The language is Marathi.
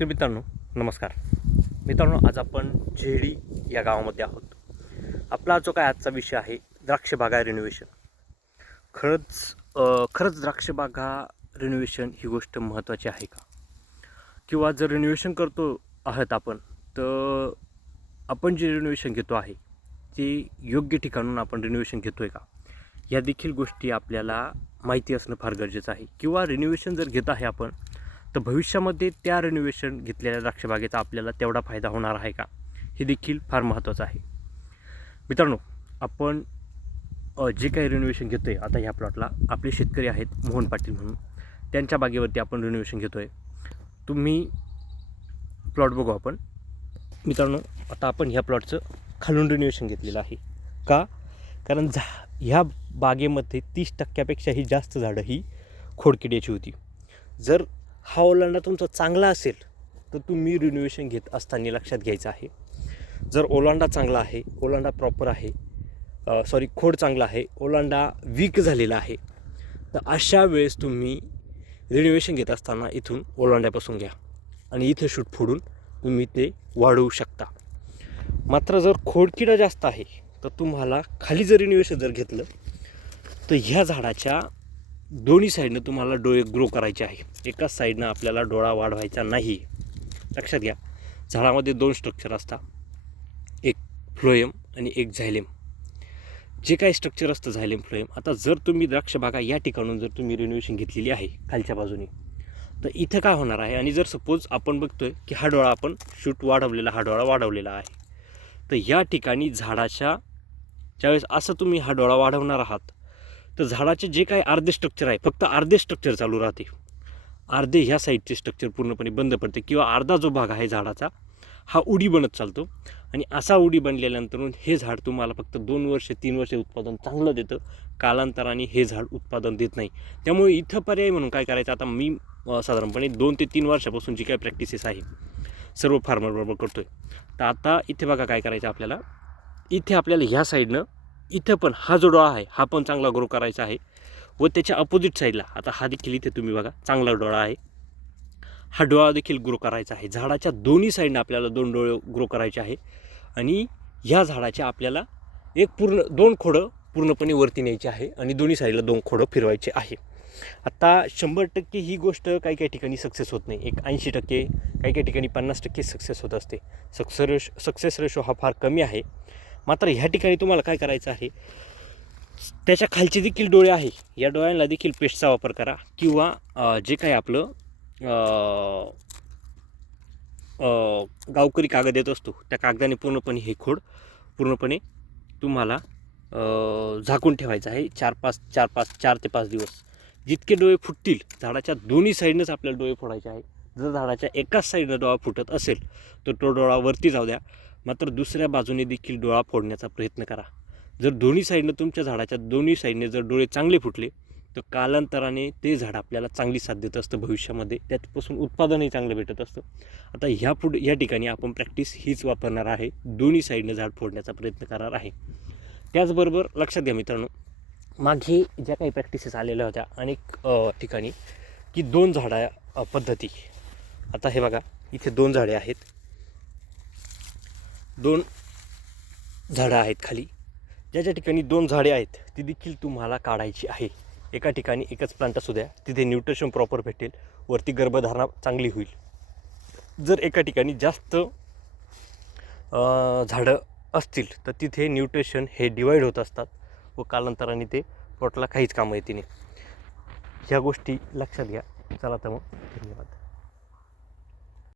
तर मित्रांनो नमस्कार. मित्रांनो आज आपण झेडी या गावामध्ये आहोत. आपला जो काय आजचा विषय आहे द्राक्ष बागा रिनोव्हेशन. खरंच द्राक्ष बागा रिनोव्हेशन ही गोष्ट महत्त्वाची आहे का? किंवा जर रिनोव्हेशन करतो आहात आपण, तर आपण जे रिनोव्हेशन घेतो आहे ते योग्य ठिकाणून आपण रिनोव्हेशन घेतो आहे का, या देखील गोष्टी आपल्याला माहिती असणं फार गरजेचं आहे. किंवा रिनोव्हेशन जर घेत आहे आपण, तर भविष्यामध्ये त्या रिनोव्हेशन घेतलेल्या द्राक्षबागेचा आपल्याला तेवढा फायदा होणार आहे का, हे देखील फार महत्त्वाचं आहे. मित्रांनो, आपण जे काही रिनोव्हेशन घेतो आहे, आता ह्या प्लॉटला आपले शेतकरी आहेत मोहन पाटील म्हणून, त्यांच्या बागेवरती आपण रिनोव्हेशन घेतो आहे. तुम्ही प्लॉट बघू आपण. मित्रांनो, आता आपण ह्या प्लॉटचं खालून रिनोव्हेशन घेतलेलं आहे का, कारण ह्या बागेमध्ये 30%पेक्षाही जास्त झाडं ही खोडकिड्याची होती. जर हा ओलांडा तुमचा चांगला असेल तर तुम्ही रिनोव्हेशन घेत असताना लक्षात घ्यायचं आहे. जर ओलांडा चांगला आहे, ओलांडा प्रॉपर आहे, खोड चांगला आहे, ओलांडा वीक झालेला आहे, तर अशा वेळेस तुम्ही रिनोव्हेशन घेत असताना इथून ओलांड्यापासून घ्या आणि इथे शूट फोडून तुम्ही ते वाढवू शकता. मात्र जर खोडकिडा जास्त आहे तर तुम्हाला खाली जर रिनोव्हेशन जर घेतलं तर ह्या झाडाच्या दोन्ही साईडनं तुम्हाला डोळे ग्रो करायचे आहे. एकाच साईडनं आपल्याला डोळा वाढवायचा नाही. लक्षात घ्या, झाडामध्ये 2 स्ट्रक्चर असतात, एक फ्लोएम आणि एक झायलेम. जे काही स्ट्रक्चर असतं झायलेम फ्लोएम, आता जर तुम्ही द्राक्ष बागा या ठिकाणून जर तुम्ही रिनोव्हेशन घेतलेली आहे खालच्या बाजूने, तर इथं काय होणार आहे, आणि जर सपोज आपण बघतोय की हा डोळा आपण शूट वाढवलेला, हा डोळा वाढवलेला आहे, तर या ठिकाणी झाडाच्या ज्यावेळेस असं तुम्ही हा डोळा वाढवणार आहात, तर झाडाचे जे काही अर्धे स्ट्रक्चर आहे, फक्त अर्धे स्ट्रक्चर चालू राहते, अर्धे ह्या साईडचे स्ट्रक्चर पूर्णपणे बंद पडते, किंवा अर्धा जो भाग आहे झाडाचा हा उडी बनत चालतो. आणि असा उडी बनल्यानंतर हे झाड तुम्हाला फक्त 2 वर्ष 3 वर्ष उत्पादन चांगलं देतं. कालांतराने हे झाड उत्पादन देत नाही. त्यामुळे इथं पर्याय म्हणून काय करायचं, आता मी साधारणपणे 2 ते 3 वर्षापासून जी काही प्रॅक्टिसेस आहे सर्व फार्मरबरोबर करतो आहे. तर आता इथे बघा काय करायचं आपल्याला, इथे आपल्याला ह्या साईडनं इथं पण हा जो डोळा आहे हा पण चांगला ग्रो करायचा आहे, व त्याच्या अपोजिट साईडला आता हा देखील इथे तुम्ही बघा चांगला डोळा आहे, हा डोळा देखील ग्रो करायचा आहे. झाडाच्या दोन्ही साईडनं आपल्याला 2 डोळे ग्रो करायचे आहे. आणि ह्या झाडाच्या आपल्याला 2 खोडं पूर्णपणे वरती न्यायची आहे आणि दोन्ही साईडला 2 खोडं फिरवायचे आहे. आता 100% ही गोष्ट काही काही ठिकाणी सक्सेस होत नाही. 80%, काही काही ठिकाणी 50% सक्सेस होत असते. सक्सेस रेशो हा फार कमी आहे. मात्र ह्या ठिकाणी तुम्हाला काय करायचं आहे, त्याच्या खालचे देखील डोळे आहे, या डोळ्यांना देखील पेस्टचा वापर करा, किंवा जे काही आपलं गावकरी कागद येत असतो त्या कागदाने पूर्णपणे हे खोड पूर्णपणे तुम्हाला झाकून ठेवायचं आहे 4 ते 5 दिवस. जितके डोळे फुटतील, झाडाच्या दोन्ही साईडनंच आपल्याला डोळे फोडायचे आहे. जर झाडाच्या एकाच साईडनं डोळा फुटत असेल तर तो डोळा वरती जाऊ द्या, मात्र दुसऱ्या बाजूने देखील डोळा फोडण्याचा प्रयत्न करा. जर दोन्ही साईडनं तुमच्या झाडाच्या दोन्ही साईडने जर डोळे चांगले फुटले तर कालांतराने ते झाड आपल्याला चांगली साथ देत असतं. भविष्यामध्ये त्यापासून उत्पादनही चांगलं भेटत असतं. आता या ठिकाणी आपण प्रॅक्टिस हीच वापरणार आहे, दोन्ही साईडनं झाड फोडण्याचा प्रयत्न करणार आहे. त्याचबरोबर लक्षात घ्या मित्रांनो, मागे ज्या काही प्रॅक्टिसेस आलेल्या होत्या अनेक ठिकाणी, की 2 झाडा पद्धती. आता हे बघा, इथे 2 झाडे आहेत, 2 झाडं आहेत खाली. ज्या ठिकाणी 2 झाडे आहेत ती देखील तुम्हाला काढायची आहे. एका ठिकाणी एकच प्लांट असू द्या, तिथे न्यूट्रिशन प्रॉपर भेटेल, वरती गर्भधारणा चांगली होईल. जर एका ठिकाणी जास्त झाडं असतील तर तिथे न्यूट्रिशन हे डिवाईड होत असतात व कालांतराने ते प्लॉटला काहीच कामं येते नाही. ह्या गोष्टी लक्षात घ्या. चला तर मग, धन्यवाद.